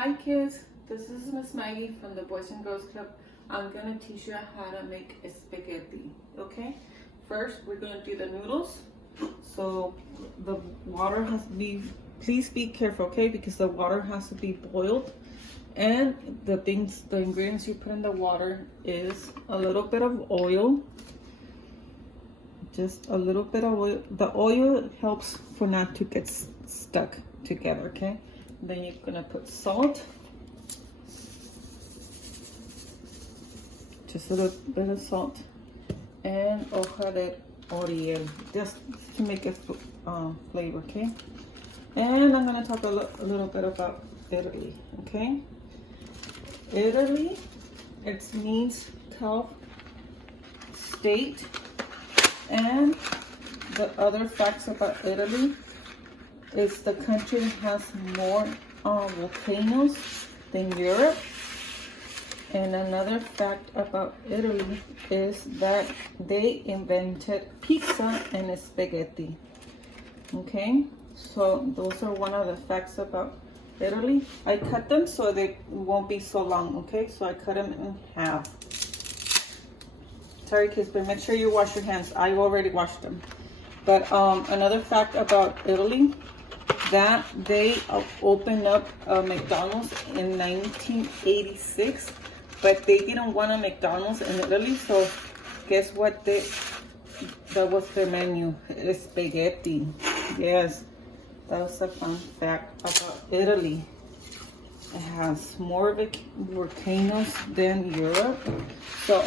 Hi kids, this is Miss Maggie from the Boys and Girls Club. I'm gonna teach you how to make a spaghetti, okay? First, we're gonna do the noodles. So the water has to be, please be careful, okay? Because the water has to be boiled. And the ingredients you put in the water is a little bit of oil. Just a little bit of oil. The oil helps for not to get stuck together, okay? Then you're gonna put salt, just a little bit of salt, and hoja de oriel, just to make it flavor, okay? And I'm gonna talk a little bit about Italy, okay? Italy, it means 12 state, and the other facts about Italy is the country has more volcanoes than Europe. And another fact about Italy is that they invented pizza and spaghetti. Okay, so those are one of the facts about Italy. I cut them so they won't be so long, okay? So I cut them in half. Sorry kids, but make sure you wash your hands. I already washed them. But another fact about Italy, that they opened up McDonald's in 1986, but they didn't want a McDonald's in Italy, so guess what? That was their menu, spaghetti. Yes, that was a fun fact about Italy. It has more volcanoes than Europe. So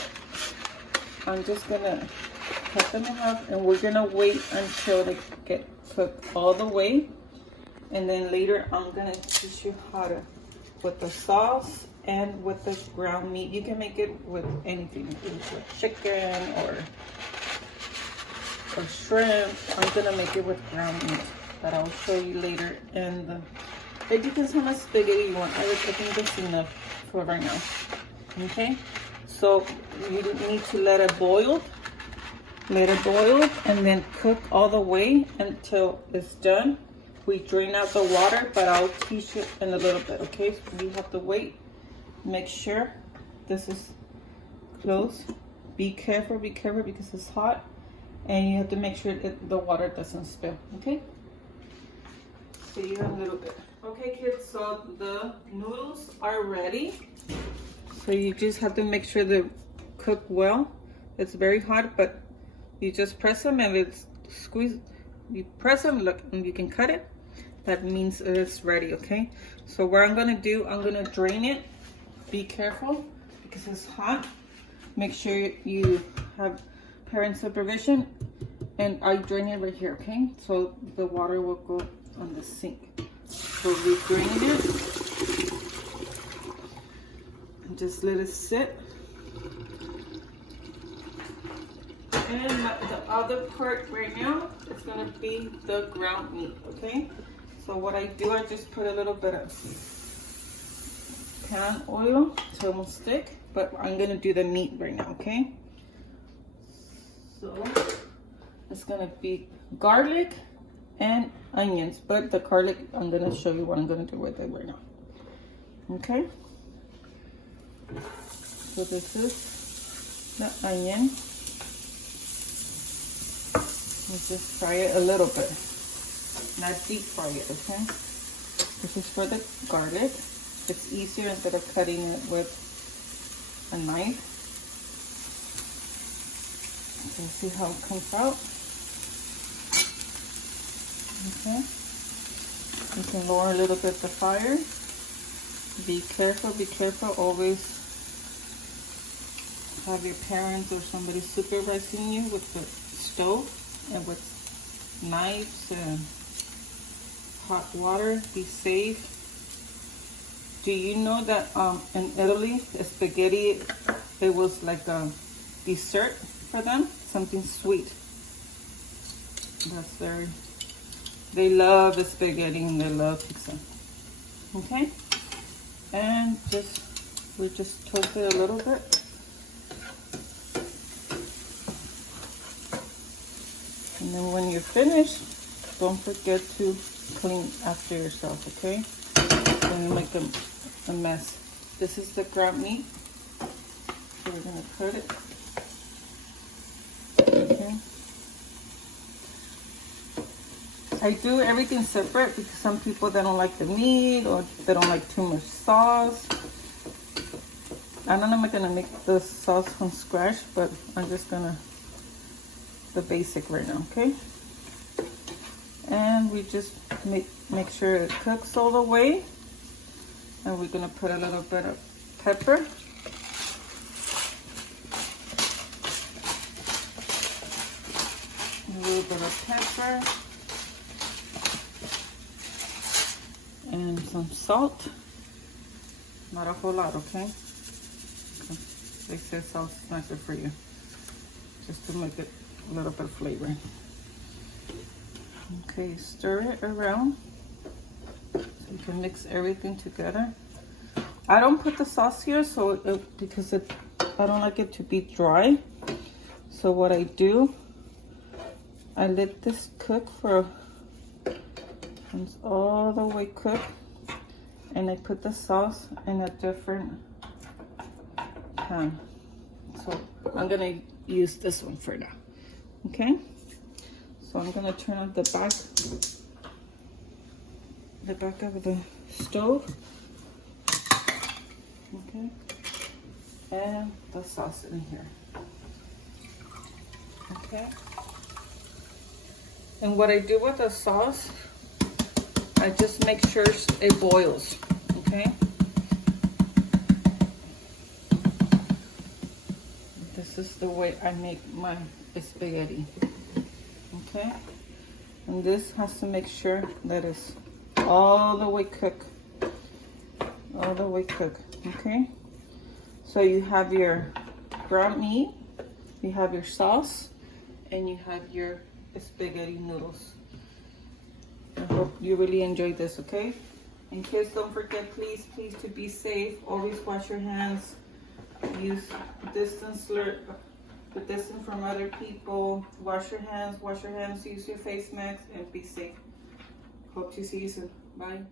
I'm just gonna cut them in half, and we're gonna wait until they get cooked all the way. And then later I'm gonna teach you how to, with the sauce and with the ground meat. You can make it with anything, with chicken or shrimp. I'm gonna make it with ground meat, but I'll show you later. And it depends how much spaghetti you want. I think that's enough for right now. Okay, so you need to let it boil. Let it boil and then cook all the way until it's done. We drain out the water, but I'll teach you in a little bit, okay? So you have to wait. Make sure this is close. Be careful because it's hot. And you have to make sure that the water doesn't spill, okay? So you have a little bit. Okay, kids, so the noodles are ready. So you just have to make sure they cook well. It's very hot, but you just press them and it's squeezed. You press them, look, and you can cut it. That means it's ready, okay? So what I'm gonna do, I'm gonna drain it. Be careful because it's hot. Make sure you have parent supervision. And I drain it right here, okay? So the water will go on the sink. So we drain it and just let it sit. And the other part right now is gonna be the ground meat, okay? So what I do, I just put a little bit of pan oil so it won't stick, but I'm gonna do the meat right now, okay? So it's gonna be garlic and onions, but the garlic, I'm gonna show you what I'm gonna do with it right now, okay? So this is the onion. Just fry it a little bit, not deep fry it, okay? This is for the garlic. It's easier instead of cutting it with a knife. Okay, see how it comes out? Okay. You can lower a little bit the fire. Be careful, always have your parents or somebody supervising you with the stove. And with knives and hot water, be safe. Do you know that in Italy, spaghetti, it was like a dessert for them, something sweet. They love the spaghetti and they love pizza. Okay, and we just toast it a little bit. And then when you're finished, don't forget to clean after yourself, okay? When you make them a mess. This is the ground meat. So we're gonna cut it. Okay. I do everything separate because some people, they don't like the meat or they don't like too much sauce. I'm not gonna make the sauce from scratch, but I'm just gonna the basic right now, okay? And we just make sure it cooks all the way. And we're gonna put a little bit of pepper. A little bit of pepper. And some salt. Not a whole lot, okay? They say salt is nicer for you. Just to make it a little bit of flavor. Okay, stir it around so you can mix everything together. I don't put the sauce here because I don't like it to be dry. So what I do, I let this cook for it's all the way cooked, and I put the sauce in a different pan. So I'm gonna use this one for now. Okay, so I'm gonna turn on the back of the stove. Okay, and the sauce in here. Okay, and what I do with the sauce, I just make sure it boils. Okay, this is the way I make my spaghetti. Okay, and this has to make sure that it's all the way cooked. All the way cooked. Okay, so you have your ground meat, you have your sauce, and you have your spaghetti noodles. I hope you really enjoyed this, okay? And kids, don't forget, please to be safe. Always wash your hands. Use distance from other people. Wash your hands, use your face mask, and be safe. Hope to see you soon. Bye.